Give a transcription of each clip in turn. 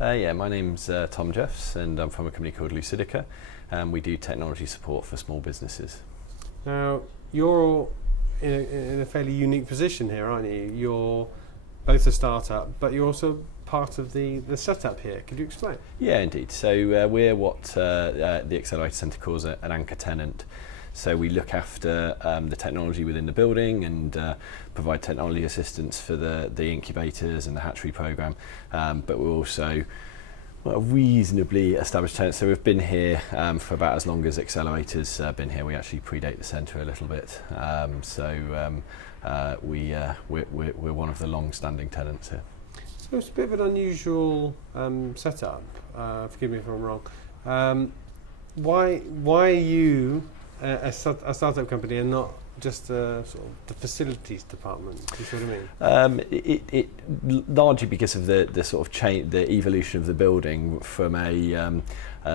Yeah, my name's Tom Jeffs, and I'm from a company called Lucidica, and we do technology support for small businesses. Now, you're in a fairly unique position here, aren't you? You're both a startup, but you're also part of the setup here. Could you explain? Yeah, indeed. So we're what the Accelerator Centre calls an anchor tenant. So we look after the technology within the building and provide technology assistance for the incubators and the hatchery programme. But we're also a reasonably established tenant. So we've been here for about as long as Accelerator's been here. We actually predate the centre a little bit. We're one of the long-standing tenants here. So it's a bit of an unusual setup. Forgive me if I'm wrong. Why are you a startup company and not just sort of the facilities department? Do you see what I mean? It largely because of the sort of change, the evolution of the building from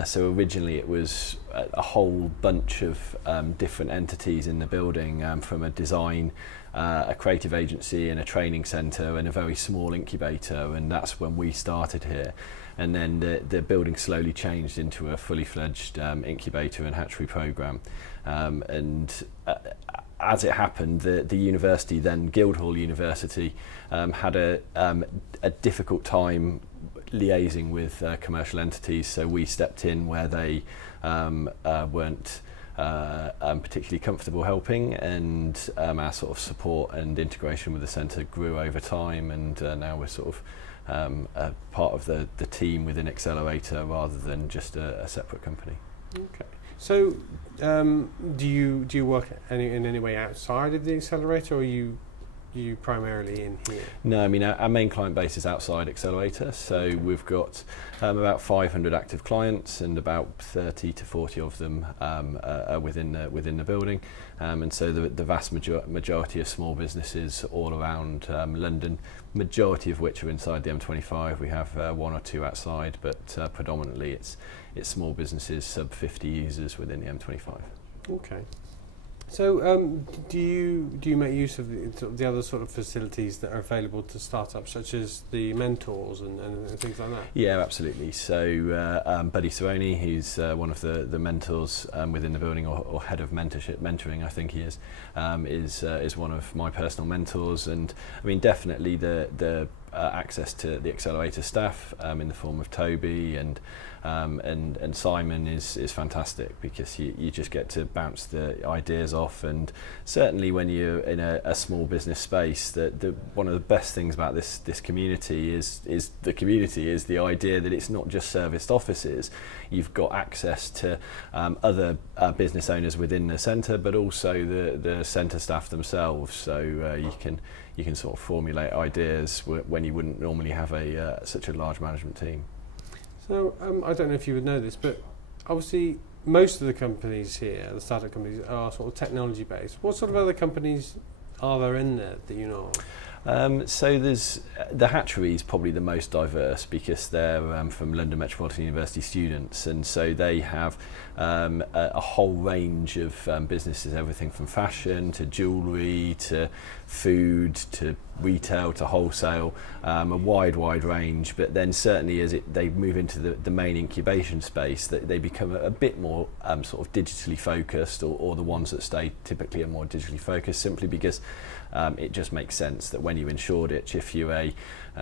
so originally it was a whole bunch of different entities in the building, from a design, a creative agency and a training centre and a very small incubator, and that's when we started here. And then the building slowly changed into a fully fledged incubator and hatchery programme. As it happened, the university, then Guildhall University, had a difficult time liaising with commercial entities, so we stepped in where they weren't particularly comfortable helping, and our sort of support and integration with the centre grew over time, and now we're sort of a part of the team within Accelerator rather than just a separate company. Okay. So, do you work in any way outside of the Accelerator, or are you primarily in here? No, I mean our main client base is outside Accelerator, so we've got about 500 active clients, and about 30 to 40 of them are within the building, and so the vast majority of small businesses all around London, majority of which are inside the M25. We have one or two outside, but predominantly it's small businesses, sub 50 users within the M25. Okay. So, do you make use of the other sort of facilities that are available to startups, such as the mentors and things like that? Yeah, absolutely. So, Buddy Cerrone, who's one of the mentors within the building, or head of mentoring, I think he is one of my personal mentors. And I mean, definitely the access to the Accelerator staff in the form of Toby and Simon is fantastic, because you just get to bounce the ideas off. And certainly when you're in a small business space, one of the best things about this community is the idea that it's not just serviced offices. You've got access to other business owners within the centre, but also the centre staff themselves. So you can sort of formulate ideas when you wouldn't normally have such a large management team. So, I don't know if you would know this, but obviously most of the companies here, the startup companies, are sort of technology based. What sort of other companies are there in there that you know of? So there's the hatchery is probably the most diverse, because they're from London Metropolitan University students, and so they have a whole range of businesses, everything from fashion to jewellery to food to retail to wholesale, a wide range. But then certainly as they move into the main incubation space, they become a bit more sort of digitally focused, or the ones that stay typically are more digitally focused, simply because it just makes sense that when you're in Shoreditch, if you're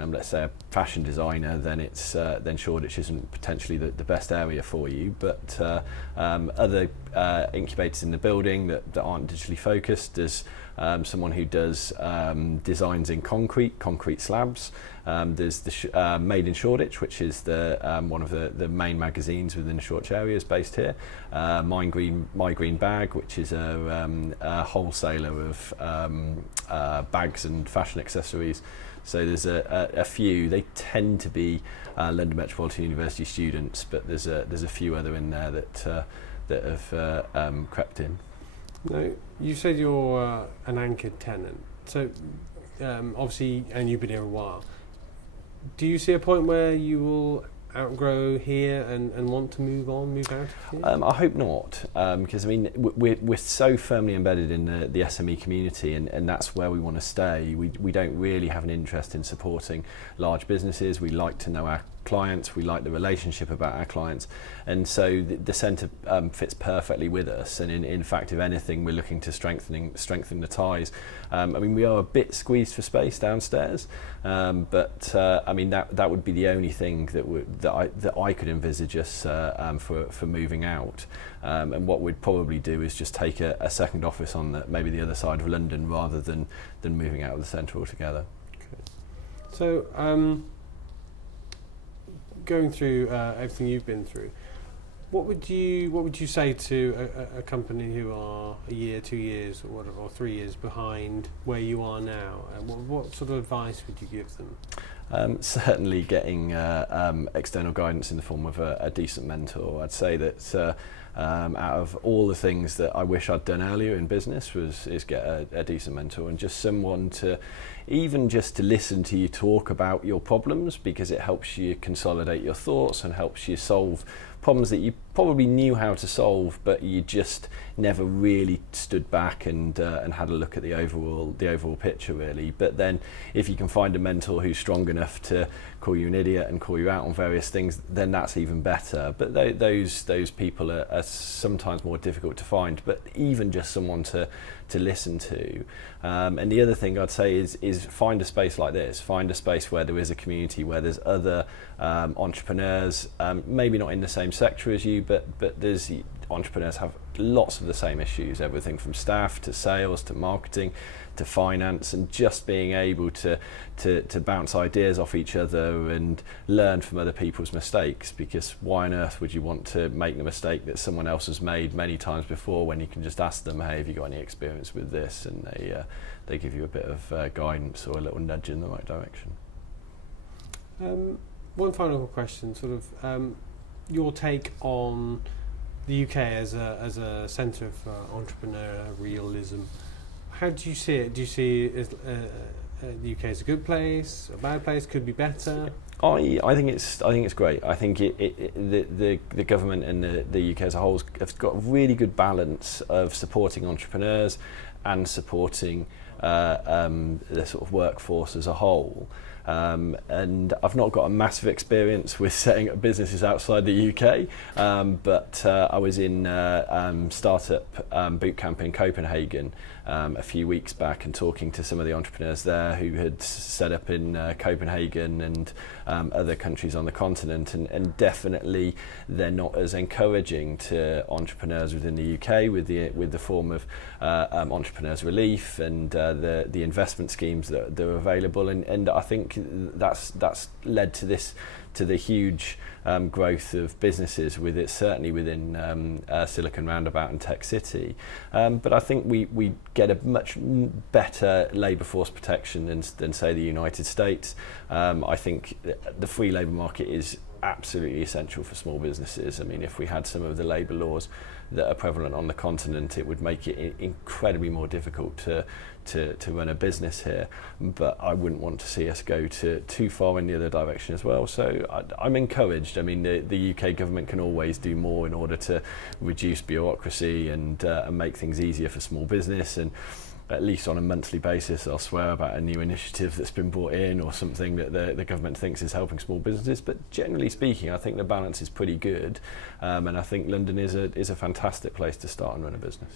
let's say a fashion designer, then Shoreditch isn't potentially the best area for you. But other incubators in the building that aren't digitally focused, there's someone who does designs in concrete slabs. There's the Made in Shoreditch, which is one of the main magazines within the Shoreditch area, is based here. My Green Bag, which is a wholesaler of bags and fashion accessories. So there's a few. They tend to be London Metropolitan University students, but there's a few other in there that have crept in. Now, you said you're an anchored tenant. So obviously, and you've been here a while. Do you see a point where you will outgrow here and want to move out of here? I hope not, because I mean we're so firmly embedded in the SME community, and that's where we want to stay. We don't really have an interest in supporting large businesses. We like to know our clients, we like the relationship about our clients, and so the centre fits perfectly with us. And in fact, if anything, we're looking to strengthen the ties. I mean, we are a bit squeezed for space downstairs, but I mean that would be the only thing that I could envisage us for moving out. And what we'd probably do is just take a second office on maybe the other side of London rather than moving out of the centre altogether. Okay. So, going through everything you've been through, what would you say to a company who are a year, 2 years, or whatever, or 3 years behind where you are now? What sort of advice would you give them? Certainly getting external guidance in the form of a decent mentor. I'd say that out of all the things that I wish I'd done earlier in business is get a decent mentor, and just someone to even just to listen to you talk about your problems, because it helps you consolidate your thoughts and helps you solve problems that you probably knew how to solve, but you just never really stood back and had a look at the overall picture, really. But then if you can find a mentor who's strong enough to call you an idiot and call you out on various things, then that's even better. But those people are sometimes more difficult to find, but even just someone to listen to. And the other thing I'd say is find a space like this. Find a space where there is a community, where there's other entrepreneurs, maybe not in the same sector as you, but there's entrepreneurs have lots of the same issues, everything from staff to sales to marketing to finance, and just being able to bounce ideas off each other and learn from other people's mistakes, because why on earth would you want to make the mistake that someone else has made many times before when you can just ask them, hey, have you got any experience with this, and they give you a bit of guidance or a little nudge in the right direction. One final question, sort of your take on the UK as a centre of entrepreneurialism. How do you see it? Do you see the UK as a good place, a bad place, could be better? I think it's great. I think the government and the UK as a whole have got a really good balance of supporting entrepreneurs and supporting the sort of workforce as a whole. And I've not got a massive experience with setting up businesses outside the UK, but I was in startup boot camp in Copenhagen a few weeks back, and talking to some of the entrepreneurs there who had set up in Copenhagen and other countries on the continent, and definitely they're not as encouraging to entrepreneurs within the UK with the form of entrepreneurs relief and the investment schemes that are available, and I think that's led to the huge growth of businesses certainly within Silicon Roundabout and Tech City. But I think we get a much better labour force protection than say the United States. I think the free labour market is absolutely essential for small businesses. I mean, if we had some of the labour laws that are prevalent on the continent, it would make it incredibly more difficult to run a business here. But I wouldn't want to see us go too far in the other direction as well. So I'm encouraged. I mean, the UK government can always do more in order to reduce bureaucracy and make things easier for small business. And at least on a monthly basis, I'll swear about a new initiative that's been brought in or something that the government thinks is helping small businesses. But generally speaking, I think the balance is pretty good, and I think London is a fantastic place to start and run a business.